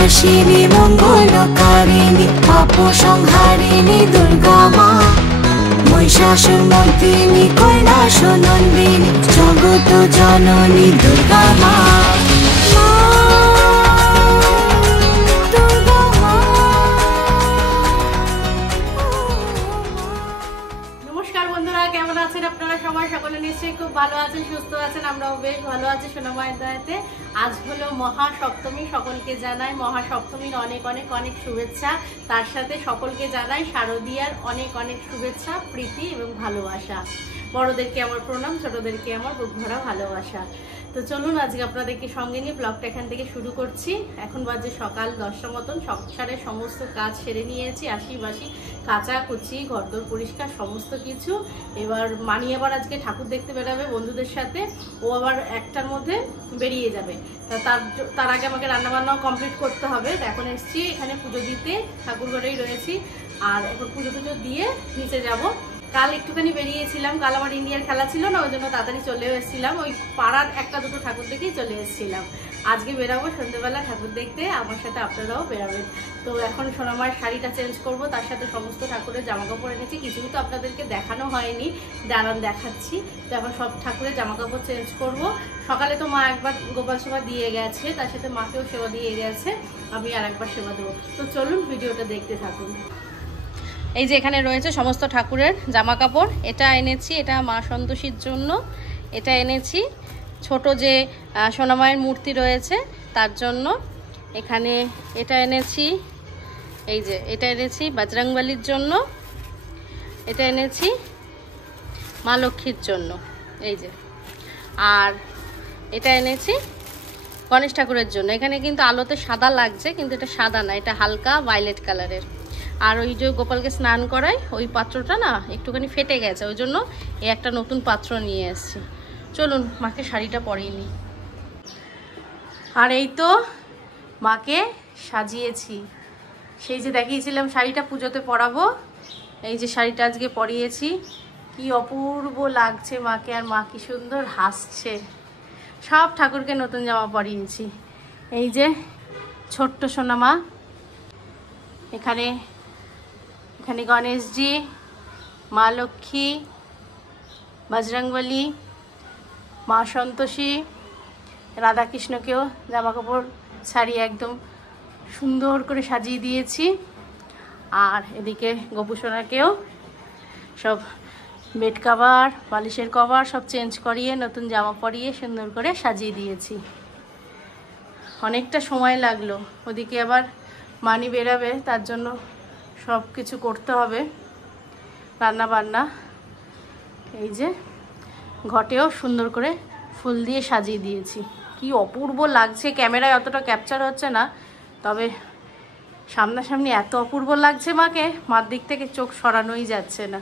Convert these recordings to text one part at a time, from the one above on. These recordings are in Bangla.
বিনাশিনী মঙ্গলকারিণী পাপ সংহারিণী দুর্গা মা, মহিষাসুরমর্দিনী কৈলাসনন্দিনী জগত জননী দুর্গা মা। সকলে নিশ্চয়ই খুব ভালো আছেন, সুস্থ আছেন, আমরাও বেশ ভালো আছি সোনা মায়ের দয়াতে। আজ হলো মহাসপ্তমী, সকলকে জানাই মহাসপ্তমীর অনেক অনেক অনেক শুভেচ্ছা। তার সাথে সকলকে জানাই শারদীয়ার অনেক অনেক শুভেচ্ছা, প্রীতি এবং ভালোবাসা। বড়দেরকে আমার প্রণাম, ছোটদেরকে আমার বুক ভরা ভালোবাসা। তো চলুন আজকে আপনাদেরকে সঙ্গে নিয়ে ব্লগটা এখান থেকে শুরু করছি। এখন বাজে সকাল 10টা মতন। সংসারের সমস্ত কাজ সেরে নিয়েছি, আশি কাঁচা কুচি ঘরদোর পরিষ্কার সমস্ত কিছু। এবার মানি আবার আজকে ঠাকুর দেখতে বেরোবে বন্ধুদের সাথে, ও আবার 1টার মধ্যে বেরিয়ে যাবে। তার আগে আমাকে রান্নাবান্নাও কমপ্লিট করতে হবে। এখন এসছি এখানে পুজো দিতে, ঠাকুর ঘরেই রয়েছি। আর এখন পুজো দিয়ে নিচে যাব। কাল একটুখানি বেরিয়েছিলাম, কাল আমার ইন্ডিয়ার খেলা ছিল না, ওই জন্য তাড়াতাড়ি চলেও এসেছিলাম। ওই পাড়ার 1-2 ঠাকুর দেখেই চলে এসেছিলাম। আজকে বেরাবো সন্ধ্যেবেলা ঠাকুর দেখতে, আমার সাথে আপনারাও বেরাবেন। তো এখন সোনামার শাড়িটা চেঞ্জ করব, তার সাথে সমস্ত ঠাকুরের জামা কাপড় এনেছি। কিছুই তো আপনাদেরকে দেখানো হয়নি, দাঁড়ান দেখাচ্ছি। তো এখন সব ঠাকুরের জামা কাপড় চেঞ্জ করব। সকালে তো মা একবার গোপাল সেবা দিয়ে গেছে, তার সাথে মাকেও সেবা দিয়ে গেছে, আমি আর একবার সেবা দেবো। তো চলুন ভিডিওটা দেখতে থাকুন। এই যে এখানে রয়েছে সমস্ত ঠাকুরের জামা কাপড়। এটা এনেছি, এটা মা সন্তোষীর জন্য। এটা এনেছি ছোট যে সোনামায়ের মূর্তি রয়েছে তার জন্য। এখানে এটা এনেছি, এই যে এটা এনেছি বজরংবলীর জন্য। এটা এনেছি মা লক্ষ্মীর জন্য, এই যে। আর এটা এনেছি গণেশ ঠাকুরের জন্য। এখানে কিন্তু আলোতে সাদা লাগছে, কিন্তু এটা সাদা না, এটা হালকা ভায়োলেট কালারের। আর ওই যে গোপালকে স্নান করাই ওই পাত্রটা না একটুখানি ফেটে গেছে, ওই জন্য এই একটা নতুন পাত্র নিয়ে এসেছি। চলুন মাকে শাড়িটা পরিয়ে নিই। আর এই তো মাকে সাজিয়েছি, সেই যে দেখিয়েছিলাম শাড়িটা পুজোতে পরাবো, এই যে শাড়িটা আজকে পরিয়েছি। কি অপূর্ব লাগছে মাকে, আর মা কি সুন্দর হাসছে। সব ঠাকুরকে নতুন জামা পরিয়েছি। এই যে ছোট্ট সোনামা, এখানে গণেশজি, মা লক্ষ্মী, বজরংবলী, মা সন্তোষী, রাধাকৃষ্ণকেও জামা কাপড় ছাড়িয়ে একদম সুন্দর করে সাজিয়ে দিয়েছি। আর এদিকে গোপুসোনাকেও সব বেড কভার, বালিশের কভার সব চেঞ্জ করিয়ে নতুন জামা পরিয়ে সুন্দর করে সাজিয়ে দিয়েছি। অনেকটা সময় লাগলো, ওদিকে আবার মানি বেরাবে, তার জন্য সব কিছু করতে হবে, রান্না বান্না। এই যে ঘটেও সুন্দর করে ফুল দিয়ে সাজিয়ে দিয়েছি। কি অপূর্ব লাগছে, ক্যামেরায় অতটা ক্যাপচার হচ্ছে না, তবে সামনাসামনি এত অপূর্ব লাগছে মাকে, মার দিক থেকে চোখ সরানোই যাচ্ছে না।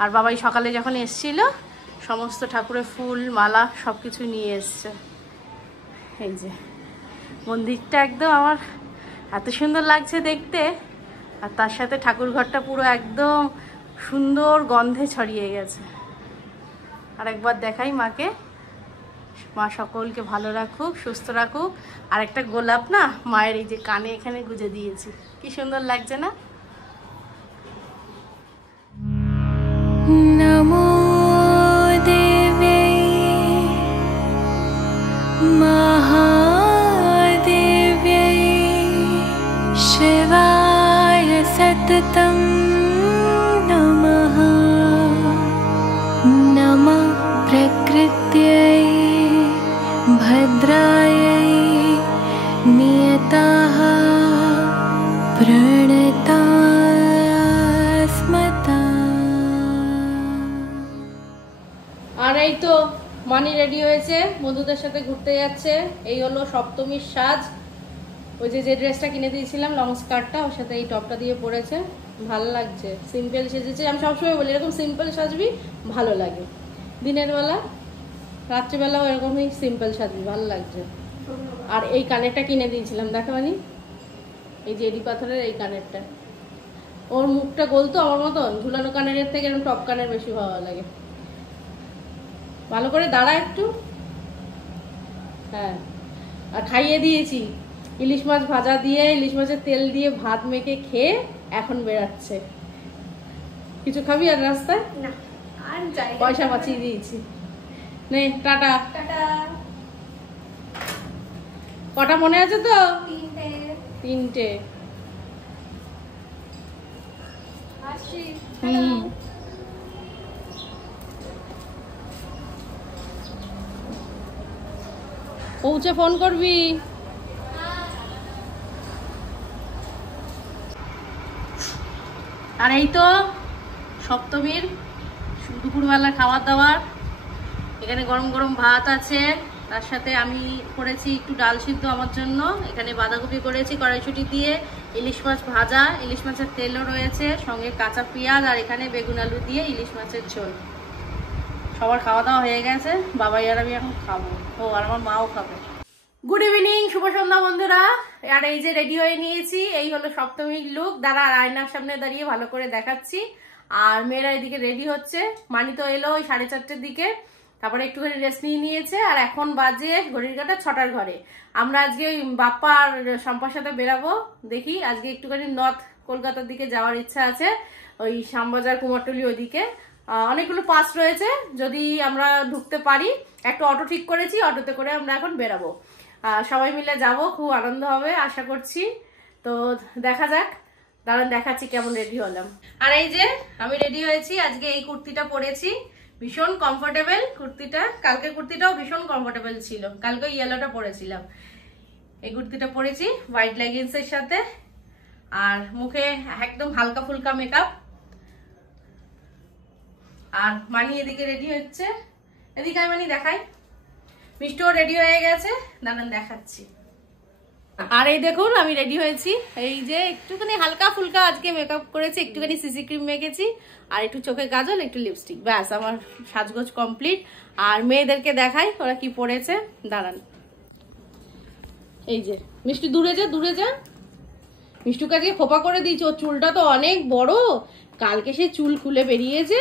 আর বাবাই সকালে যখন এসছিল সমস্ত ঠাকুরের ফুল মালা সব কিছু নিয়ে এসছে। এই যে মন্দিরটা একদম আমার এত সুন্দর লাগছে দেখতে, আর তার সাথে ঠাকুর ঘরটা পুরো একদম সুন্দর গন্ধে ছড়িয়ে গেছে। আর একবার দেখাই মাকে, মা সকলকে ভালো রাখুক, সুস্থ রাখুক। আর একটা গোলাপ না মায়ের এই যে কানে এখানে গুজে দিয়েছি, কি সুন্দর লাগছে না। নমো দেবী মহাদেবী শিবায় সততম নমঃ। নমঃ প্রকৃত্यै ভদ্রাयै নিয়তাঃ প্রণতাস্মতা। আর এই তো মানি রেডি হয়েছে, বন্ধুদের সাথে ঘুরতে যাচ্ছে। এই হলো সপ্তমীর সাজ। ওই যে ড্রেসটা কিনে দিয়েছিলাম লং স্কার্টটা, ওর সাথে এই টপটা দিয়ে পরেছে, ভালো লাগছে। সিম্পল সেজেছে, আমি সবসময় বলি এরকম সিম্পল সাজবি ভালো লাগে। দিনের বেলা রাত্রিবেলাও এরকমই সিম্পল সাজবি, ভালো লাগছে। আর এই কানেরটা কিনে দিয়েছিলাম, দেখো মানি, এই যে এডি পাথরের এই কানেরটা। ওর মুখটা গোল তো আমার মতন, ঝুলানো কানের থেকে এরকম টপ কানের বেশি ভালো লাগে। ভালো করে দাঁড়া একটু। হ্যাঁ, আর খাইয়ে দিয়েছি, ইলিশ মাছ ভাজা দিয়ে ইলিশ মাছের তেল দিয়ে ভাত মেখে খেয়ে এখন বেরাচ্ছে। কিছু খাবি আর রাস্তায়? না আর যাই, পয়সা বাঁচিয়ে দিয়েছি। নে টাটা। টাটা। কটা মনে আছে তো? 3টে। 3টে। আসি। পৌঁছে ফোন করবি। আর এই তো সপ্তমীর দুপুরবেলা খাবার দাবার। এখানে গরম গরম ভাত আছে, তার সাথে আমি করেছি একটু ডাল সিদ্ধ আমার জন্য। এখানে বাঁধাকপি করেছি কড়াইশুঁটি দিয়ে, ইলিশ মাছ ভাজা, ইলিশ মাছের তেলও রয়েছে, সঙ্গে কাঁচা পেঁয়াজ, আর এখানে বেগুন আলু দিয়ে ইলিশ মাছের ঝোল। সবার খাওয়া দাওয়া হয়ে গেছে, বাবাই আর আমি এখন খাবো। ও আর আমার মাও খাবে। গুড ইভিনিং, শুভ সন্ধ্যা বন্ধুরা। আর এই যে রেডি হয়ে নিয়েছি, এই হলো সপ্তমীর লুক। দাঁড়া আয়নার সামনে দাঁড়িয়ে ভালো করে দেখাচ্ছি। আর মেয়েরা এদিকে রেডি হচ্ছে। মানি তো এলো ওই 4:30টার দিকে, তারপরে একটুখানি রেস্ট নিয়ে নিয়েছে। আর এখন বাজে ঘড়ির কাঁটা 6টার ঘরে। আমরা আজকে বাপ্পা আর শম্পার সাথে বেরাবো। দেখি আজকে একটুখানি নর্থ কলকাতার দিকে যাওয়ার ইচ্ছা আছে, ওই শ্যামবাজার কুমারটুলি ওইদিকে। অনেকগুলো পাস রয়েছে, যদি আমরা ঢুকতে পারি। একটা অটো ঠিক করেছি, অটোতে করে আমরা এখন বেরাবো। সবাই মিলে যাব, খুব আনন্দ হবে আশা করছি। তো দেখা যাক, দাঁড়ান দেখাচ্ছি কেমন রেডি হলাম। আর এই যে আমি রেডি হয়েছি, আজকে এই কুর্তিটা পরেছি, ভীষণ কমফোর্টেবল কুর্তিটা। কালকে কুর্তিটাও ভীষণ কমফোর্টেবল ছিল, কালকে ইয়েলোটা পরেছিলাম। এই কুর্তিটা পরেছি হোয়াইট লেগিংসের সাথে। আর মুখে একদম হালকা ফুলকা মেকআপ। আর মানি এদিকে রেডি হচ্ছে, এদিকে আমি মানি দেখাই। মিষ্টিও রেডি হয়ে গেছে, দাঁড়ান দেখাচ্ছি। আর এই দেখুন আমি রেডি হয়েছি, এই যে একটুখানি হালকা ফুলকা আজকে মেকআপ করেছি, একটুখানি সিসি ক্রিম মেখেছি, আর একটু চোখে কাজল, একটু লিপস্টিক, ব্যাস আমার সাজগোজ কমপ্লিট। আর মেয়েদেরকে দেখাই ওরা কি পরেছে, দাঁড়ান। এই যে মিষ্টি দূরে যা, দূরে যা। মিষ্টুকে আজকে খোপা করে দিয়েছে, ওর চুলটা তো অনেক বড়, কালকে সে চুল খুলে বেরিয়েছে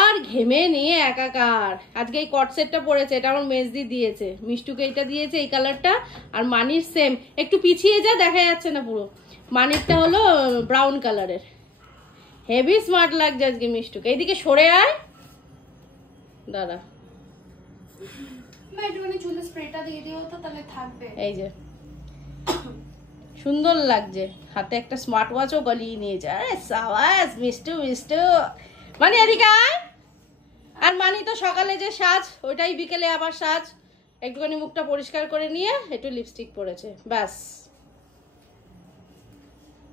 আর ঘেমে নিয়ে একাকার। আজকে এই কট সেটটা পরেছে, এটা আমার মেজদি দিয়েছে। মিষ্টুকে এটা দিয়েছে এই কালারটা, আর মানির সেম। একটু পিছিয়ে যা, দেখা যাচ্ছে না পুরো। মানিরটা হলো ব্রাউন কালারের। হেভি স্মার্ট লাগছে আজকে মিষ্টুকে। এইদিকে সরে আয়, দাদা। একটুখানি চুলে স্প্রেটা দিয়ে দিও তো, তাহলে থাকবে। এই যে সুন্দর লাগছে, হাতে একটা স্মার্ট ওয়াচও গলিয়ে নিয়েছে। আরে সাবাস মিষ্টু, মিষ্টু। মানে এদিকে আয়। আর মানি তো সকালে যে সাজ, ওইটাই বিকেলে আবার সাজ। একটুখানি মুখটা পরিষ্কার করে নিয়ে একটু লিপস্টিক পরেছে, ব্যাস।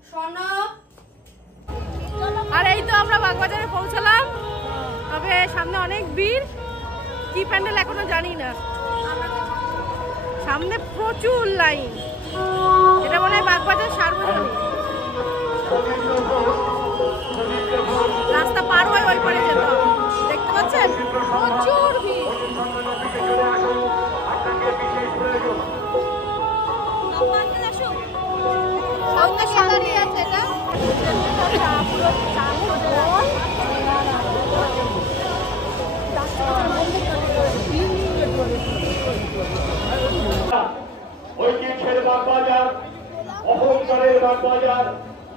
শোনো, আর এই তো আমরা বাগবাজারে পৌঁছালাম, তবে সামনে অনেক ভিড়। কি প্যান্ডেল এখনো জানি না, সামনে প্রচুর লাইন। এটা মনে হয় বাগবাজার সার্বজনীন। রাস্তা পার হয়ে ওই পারে যেতে হবে, দেখতে পাচ্ছেন প্রচুর ভিড়। ঐতিহ্যের বাগবাজার, অহংকারের বাগবাজার,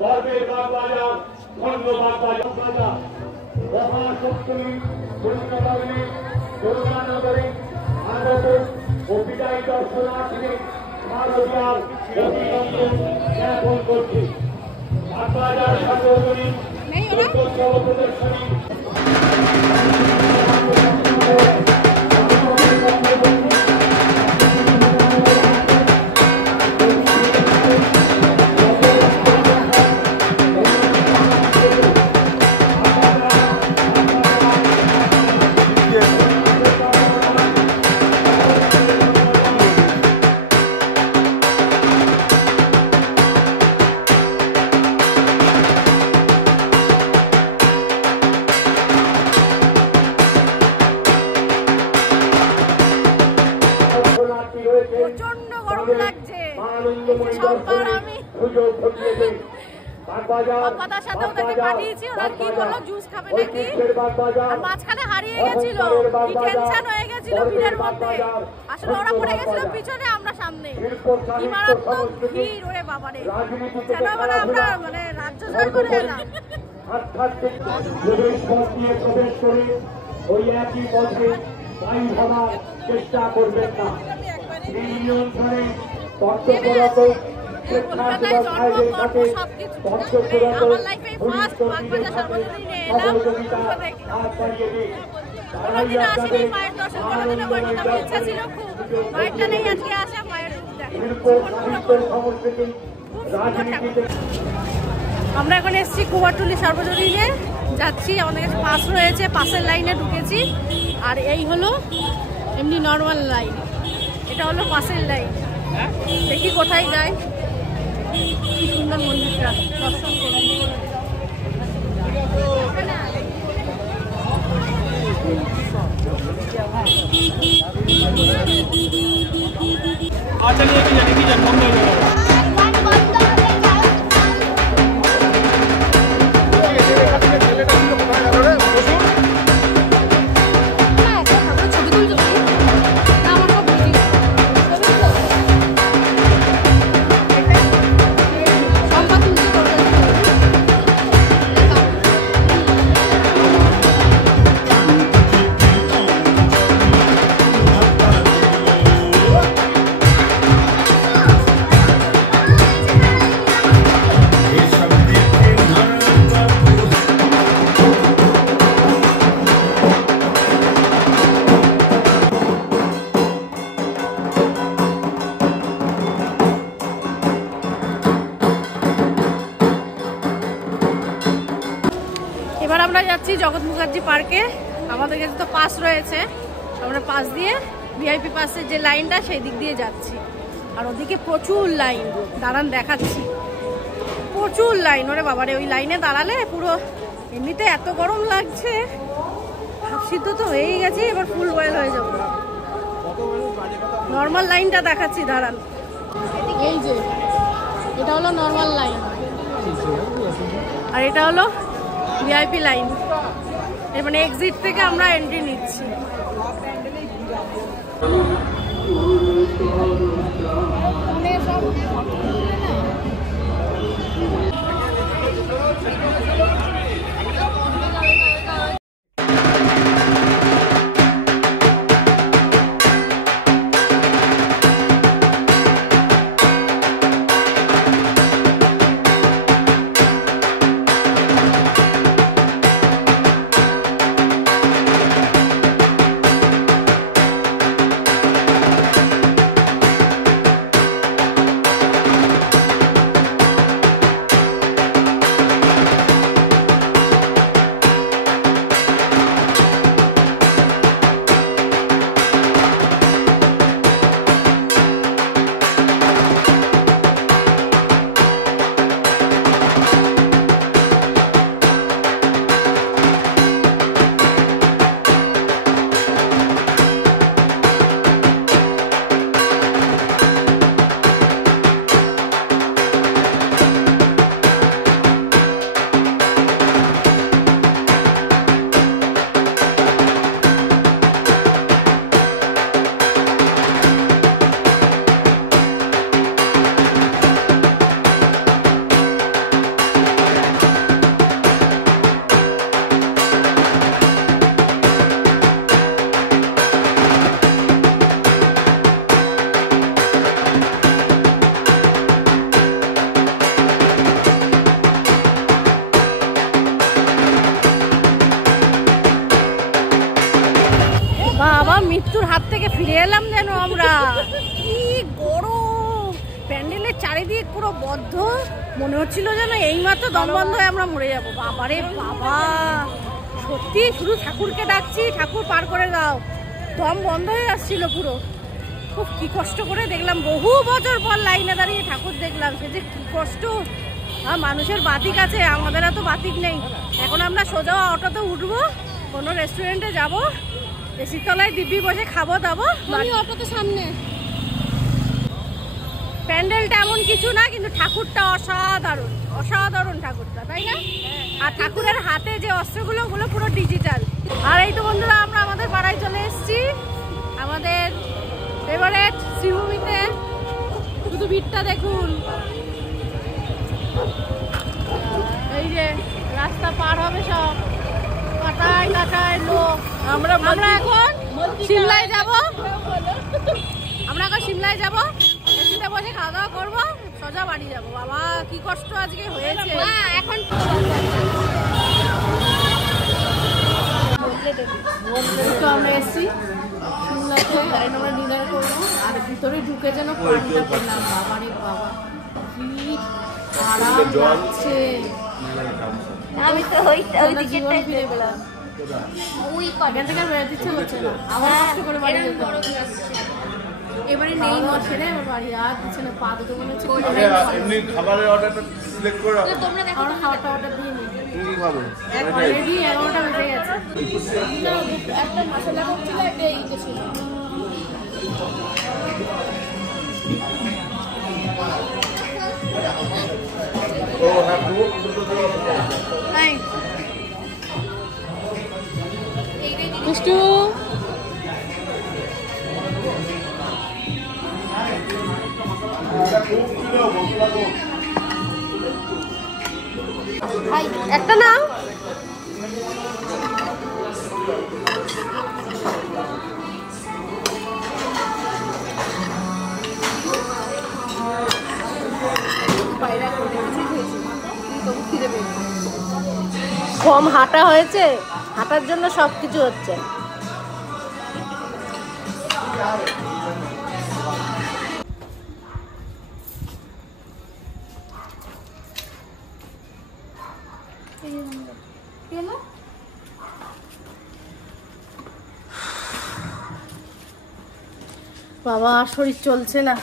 গর্বের বাগবাজার, ধন্য বাগবাজার। মহাসপ্তমী, কলকাতায় দুর্গানগরে আগত ও বিদায়ী দর্শনার্থীদের শারদীয়ার অভিনন্দন জ্ঞাপন করছি। বাগবাজার সার্বজনীন প্রদর্শনী প্রচন্ড গরম লাগছে। পাপাদার সাথে ওদেরকে পাঠিয়েছি, ওরা কি বললো জুস খাবে নাকি, আর মাঝখানে হারিয়ে গেছিল, কি টেনশন হয়ে গেছিল ভিড়ের মধ্যে। আসলে ওরা পড়ে গেছিল পিছনে, আমরা সামনে। কি মারাত্মক ভিড়, ওরে বাবারে, যেন মানে আমরা মানে রাজ্য জয় করে এলাম। প্রবেশ করে ওই একই পথে বায়ু হওয়ার চেষ্টা করবেন না। নিয়ন্ত্রণে কর্তব্যরত কলকাতায় জন্ম কর্ম সবকিছু, আমার লাইফে ফার্স্ট বাগবাজার সর্বজনীনে এলাম। কোনোদিন আসিনি, মায়ের দর্শন কোনোদিনও করিনি, তবে ইচ্ছা ছিল খুব। মায়েরটা নেই আজকে আসা, মায়ের আমরা এখন এসেছি কুমারটুলি সর্বজনীনে যাচ্ছি, আমাদের কাছে পাস রয়েছে, পাসের লাইনে ঢুকেছি। আর এই হলো এমনি নর্মাল লাইন, এটা হলো পাসের লাইন। দেখি কোথায় যায়। কি সুন্দর মন্দিরটা, দর্শন করুন। এবার আমরা যাচ্ছি জগৎ মুখার্জি পার্কে। আমাদের কাছে তো পাস রয়েছে, আমরা পাস দিয়ে ভিআইপি পাসের যে লাইনটা সেই দিক দিয়ে যাচ্ছি। আর ওদিকে প্রচুর লাইন, দাঁড়ান দেখাচ্ছি, প্রচুর লাইন। ওরে বাবারে, ওই লাইনে দাঁড়ালে পুরো, এমনিতে এত গরম লাগছে, হাফ সিদ্ধ তো হয়েই গেছে, এবার ফুল বয়েল হয়ে যাবো। নর্মাল লাইনটা দেখাচ্ছি, দাঁড়ান। এই যে এটা হলো নর্মাল লাইন, আর এটা হলো ভিআইপি লাইন। এর মানে এক্সিট থেকে আমরা এন্ট্রি নিচ্ছি। মৃত্যুর হাত থেকে ফিরে এলাম যেন আমরা। কি গরম, প্যান্ডেলের চারিদিক পুরো বদ্ধ, মনে হচ্ছিল যেন এইমাত্র দম বন্ধ হয়ে আমরা মরে যাবো। বাবারে বাবা, সত্যি শুধু ঠাকুরকে ডাকছি, ঠাকুর পার করে দাও, দম বন্ধ হয়ে আসছিল পুরো। খুব কি কষ্ট করে দেখলাম, বহু বছর পর লাইনে দাঁড়িয়ে ঠাকুর দেখলাম, সে যে কি কষ্ট। মানুষের বাতিক আছে, আমাদের এত বাতিক নেই। এখন আমরা সোজা অটোতে উঠবো, কোনো রেস্টুরেন্টে যাবো, এসির তলায় দিব্যি বসে খাবো দাবো। অটোতে সামনে প্যান্ডেলটা এমন কিছু না, কিন্তু ঠাকুরটা অসাধারণ, অসাধারণ ঠাকুরটা, তাই না? আর ঠাকুরের হাতে যে অস্ত্রগুলো, ওগুলো পুরো ডিজিটাল। আর এই তো বন্ধুরা, আমরা আমাদের পাড়ায় চলে এসেছি, আমাদের ফেভারিট শ্রীভূমিতে। শুধু ভিড়টা দেখুন, এই যে রাস্তা পার হবে সব কাটায় কাটায় লোক। আমরা এখন সিমলায় যাব, আমরা এখন সিমলায় যাবো, এসিতে বসে খাওয়া দাওয়া করবো, সোজা বাড়ি যাবো। বাবা কি কষ্ট আজকে হয়েছে। এখন তো আমরা এসছি সিমলাতে, আমরা ডিনার করবো, আর ভিতরে ঢুকে যেন পানিটা পেলাম। বাবা রে বাবা, কি আরাম লাগছে। আমি তো ওই দিকেরটাই ফিরে পেলাম, এখান থেকে বেরোতে ইচ্ছে করছে না, আবার কষ্ট করে বাড়ি যেতে হবে। এবারে নেই মশে রে আমার বাড়ি, আর দিচ্ছে না, পা দুটো মনে হচ্ছে এমনি খাবারের অর্ডারটা সিলেক্ট করে রাখো। আমরা খাবারটা অর্ডার দিয়ে নিই, তুমি কি খাবে? অলরেডি 11টা বেজে গেছে। একটা মশলা করছিল, একটা এই ছিল। ও হ্যাঁ, দুটো নাই মিষ্টু, একটা নাও। কম হাঁটা হয়েছে, হাঁটার জন্য সবকিছু হচ্ছে। বাবা শরীর চলছে না।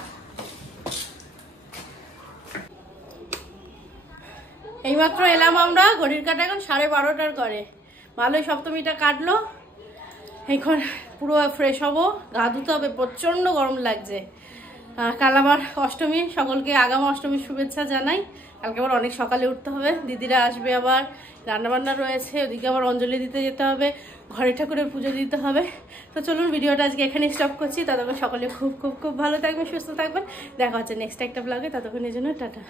এইমাত্র এলাম আমরা, ঘড়ির কাটা এখন 12:30 করে। ভালোই সপ্তমীটা কাটলো, এখন পুরো ফ্রেশ হবো, গা ধুতে হবে, প্রচণ্ড গরম লাগছে। কাল আবার অষ্টমী, সকলকে আগাম অষ্টমীর শুভেচ্ছা জানাই। কালকে আবার অনেক সকালে উঠতে হবে, দিদিরা আসবে, আবার রান্নাবান্না রয়েছে, ওদিকে আবার অঞ্জলি দিতে যেতে হবে, ঘরে ঠাকুরের পুজো দিতে হবে। তো চলুন ভিডিওটা আজকে এখানে স্টপ করছি। ততক্ষণ সকলে খুব খুব খুব ভালো থাকবেন, সুস্থ থাকবেন। দেখা হচ্ছে নেক্সট একটা ব্লগে, ততক্ষণের জন্য টাটা।